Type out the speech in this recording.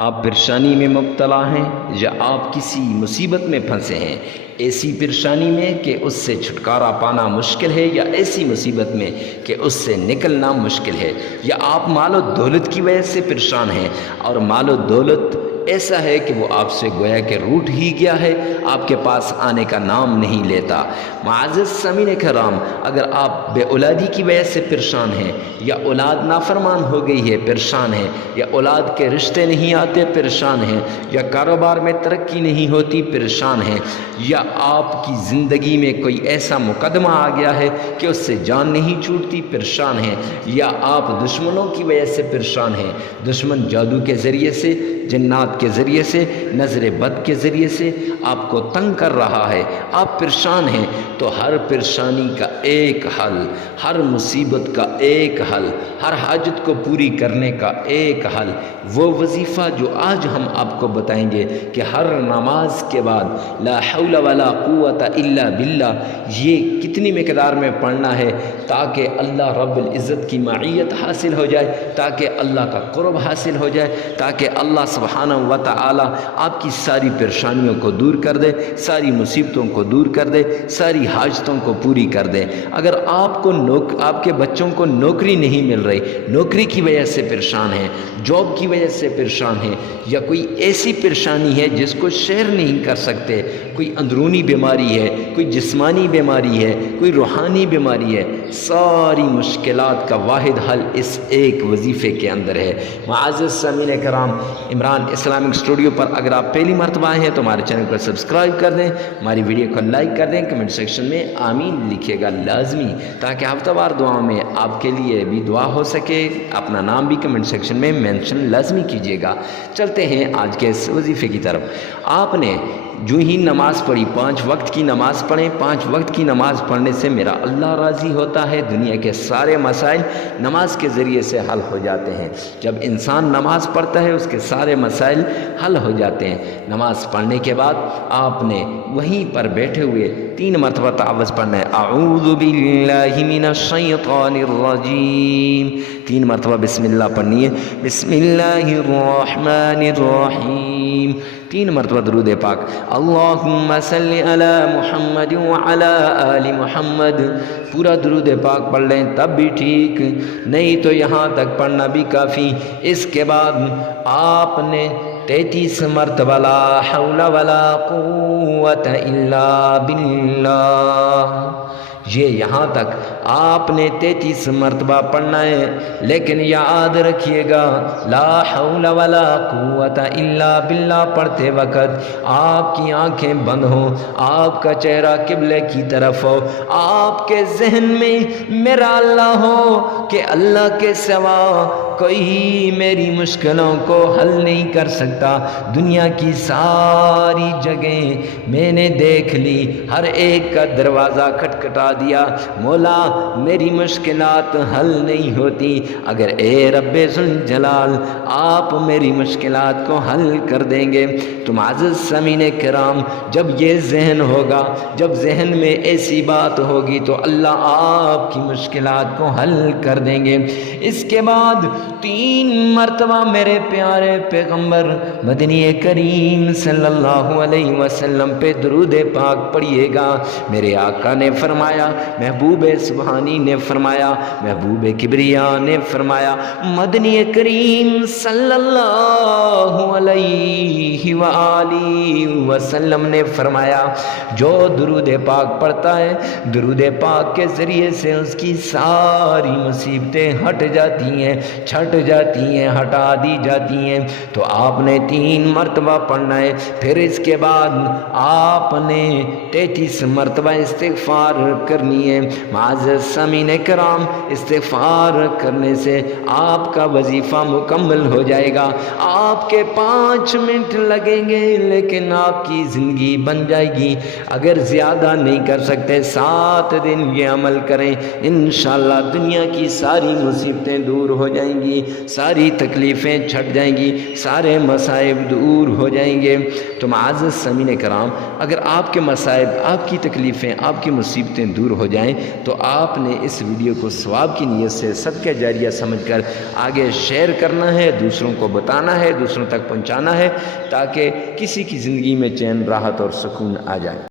آپ پریشانی میں مبتلا ہیں یا آپ کسی مصیبت میں پھنسے ہیں، ایسی پریشانی میں کہ اس سے چھٹکارا پانا مشکل ہے، یا ایسی مصیبت میں کہ اس سے نکلنا مشکل ہے، یا آپ مال و دولت کی وجہ سے پریشان ہیں اور مال و دولت ایسا ہے کہ وہ آپ سے گویا کہ روٹ ہی گیا ہے، آپ کے پاس آنے کا نام نہیں لیتا۔ معزز سامعین کرام، اگر آپ بے اولادی کی وجہ سے پریشان ہیں، یا اولاد نافرمان ہو گئی ہے پریشان ہیں، یا اولاد کے رشتے نہیں آتے پریشان ہیں، یا کاروبار میں ترقی نہیں ہوتی پریشان ہیں، یا آپ کی زندگی میں کوئی ایسا مقدمہ آ گیا ہے کہ اس سے جان نہیں چھوٹتی پریشان ہیں، یا آپ دشمنوں کی وجہ سے پریشان ہیں، دشمن جادو کے ذریعے سے، جنات کے ذریعے سے، نظر بد کے ذریعے سے آپ کو تنگ کر رہا ہے، آپ پریشان ہیں، تو ہر پریشانی کا ایک حل، ہر مصیبت کا ایک حل، ہر حاجت کو پوری کرنے کا ایک حل، وہ وظیفہ جو آج ہم آپ کو بتائیں گے کہ ہر نماز کے بعد لا حول ولا قوت الا باللہ یہ کتنی مقدار میں پڑھنا ہے تاکہ اللہ رب العزت کی معیت حاصل ہو جائے، تاکہ اللہ کا قرب حاصل ہو جائے، تاکہ اللہ سبحانہ و تعالی آپ کی ساری پریشانیوں کو دور کر دے، ساری مصیبتوں کو دور کر دے، ساری حاجتوں کو پوری کر دے۔ اگر آپ کے بچوں کو نوکری نہیں مل رہی، نوکری کی وجہ سے پریشان ہیں، جاب کی وجہ سے پریشان ہیں، یا کوئی ایسی پریشانی ہے جس کو شیئر نہیں کر سکتے، کوئی اندرونی بیماری ہے، کوئی جسمانی بیماری ہے، کوئی روحانی بیماری ہے، ساری مشکلات کا واحد حل اس ایک وظیفے کے اندر ہے۔ معزز سامعین کرام، عمران اسلامک اسٹوڈیو پر اگر آپ پہلی مرتبہ آئے ہیں تو ہمارے چینل کو سبسکرائب کر دیں، ہماری ویڈیو کو لائک کر دیں، کمنٹ سیکشن میں آمین لکھیے گا لازمی، تاکہ ہفتہ وار دعاؤں میں آپ کے لیے بھی دعا ہو سکے۔ اپنا نام بھی کمنٹ سیکشن میں مینشن لازمی کیجیے گا۔ چلتے ہیں آج کے اس وظیفے کی طرف۔ آپ نے جو ہی نماز پڑھی، 5 وقت کی نماز پڑھیں، 5 وقت کی نماز پڑھنے سے میرا اللہ راضی ہوتا ہے، دنیا کے سارے مسائل نماز کے ذریعے سے حل ہو جاتے ہیں۔ جب انسان نماز پڑھتا ہے اس کے سارے مسائل حل ہو جاتے ہیں۔ نماز پڑھنے کے بعد آپ نے وہیں پر بیٹھے ہوئے 3 مرتبہ تعوذ پڑھنا ہے، اعوذ باللہ من الشیطان الرجیم، 3 مرتبہ بسم اللہ پڑھنی ہے، بسم اللہ الرحمن الرحیم، 3 مرتبہ درود پاک، اللہم صلی علی محمد وعلی آل محمد، پورا درود پاک پڑھ لیں تب بھی ٹھیک، نہیں تو یہاں تک پڑھنا بھی کافی۔ اس کے بعد آپ نے 33 مرتبہ لا حول ولا قوت الا باللہ، یہ یہاں تک آپ نے 33 مرتبہ پڑھنا ہے، لیکن یاد رکھیے گا لا حول ولا قوت الا باللہ پڑھتے وقت آپ کی آنکھیں بند ہوں، آپ کا چہرہ قبلے کی طرف ہو، آپ کے ذہن میں میرا اللہ ہو کہ اللہ کے سوا کوئی میری مشکلوں کو حل نہیں کر سکتا، دنیا کی ساری جگہیں میں نے دیکھ لی، ہر ایک کا دروازہ کھٹکھٹا دیا، مولا میری مشکلات حل نہیں ہوتی، اگر اے رب ذوالجلال آپ میری مشکلات کو حل کر دیں گے تو معزز سامعین کرام، جب یہ ذہن ہوگا، جب ذہن میں ایسی بات ہوگی تو اللہ آپ کی مشکلات کو حل کر دیں گے۔ اس کے بعد 3 مرتبہ میرے پیارے پیغمبر مدنی کریم صلی اللہ علیہ وسلم پہ درود پاک پڑھیے گا۔ میرے آقا نے فرمایا، محبوب سبحانی نے فرمایا، محبوب کبریا نے فرمایا، مدنی کریم صلی اللہ علیہ وآلہ وسلم نے فرمایا، جو درود پاک پڑھتا ہے درود پاک کے ذریعے سے اس کی ساری مصیبتیں ہٹ جاتی ہیں، چھٹ جاتی ہیں، ہٹا دی جاتی ہیں۔ تو آپ نے 3 مرتبہ پڑھنا ہے، پھر اس کے بعد آپ نے 33 مرتبہ استغفار کرنی ہے۔ معزز سامعین کرام، استغفار کرنے سے آپ کا وظیفہ مکمل ہو جائے گا۔ آپ کے 5 منٹ لگیں گے لیکن آپ کی زندگی بن جائے گی۔ اگر زیادہ نہیں کر سکتے 7 دن یہ عمل کریں، انشاءاللہ دنیا کی ساری مصیبتیں دور ہو جائیں گی، ساری تکلیفیں چھٹ جائیں گی، سارے مصائب دور ہو جائیں گے۔ تو معزز سامعین کرام، اگر آپ کے مصائب، آپ کی تکلیفیں، آپ کی مصیبتیں دور ہو جائیں تو آپ نے اس ویڈیو کو ثواب کی نیت سے صدقہ جاریہ سمجھ کر آگے شیئر کرنا ہے، دوسروں کو بتانا ہے، دوسروں تک پہنچانا ہے تاکہ کسی کی زندگی میں چین راحت اور سکون آ جائے۔